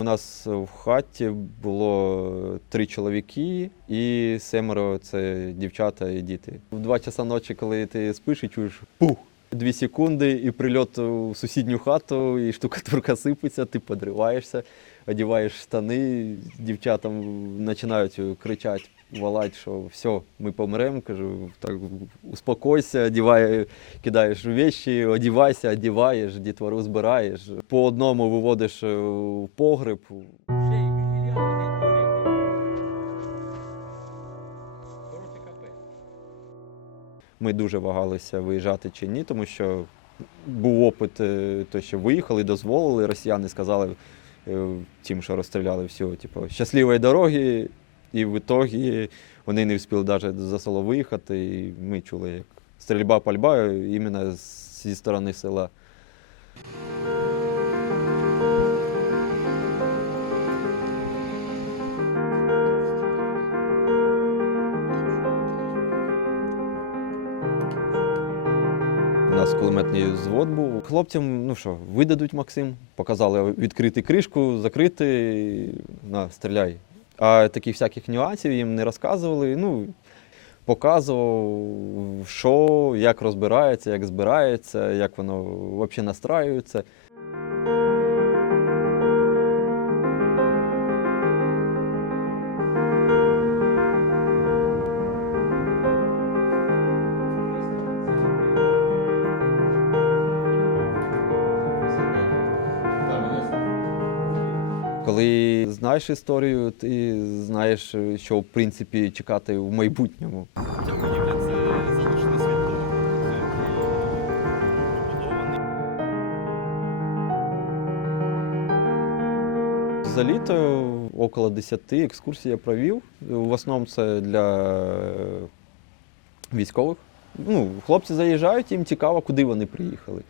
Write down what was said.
У нас в хаті було три чоловіки і семеро це дівчата і діти. В два часа ночі, коли ти спиш і чуєш пух. Дві секунди, і прильот у сусідню хату, і штукатурка сипеться, ти подриваєшся, одягаєш штани, дівчатам починають кричати, волати, що все, ми помремо. Кажу, так успокойся, одівай, кидаєш вещі, одівайся, одіваєш, дітвору збираєш. По одному виводиш е, в погреб. Ми дуже вагалися виїжджати чи ні, тому що був опит, е, то що виїхали, дозволили. Росіяни сказали е, тим, що розстріляли все, типу, щасливої дороги, і в ітогі вони не встигли навіть за село виїхати. І ми чули, як стрільба пальба іменно зі сторони села. Нас кулеметний взвод був. Хлопцям, ну що, видадуть Максим, показали відкрити кришку, закрити, на, стріляй. А таких всяких нюансів їм не розказували. Ну, показував, що, як розбирається, як збирається, як воно взагалі настраюється. Коли знаєш історію, ти знаєш, що в принципі чекати в майбутньому. Ця будівля це залишилось побудований. За літо около 10 екскурсій я провів. В основному це для військових. Ну, хлопці заїжджають, їм цікаво, куди вони приїхали.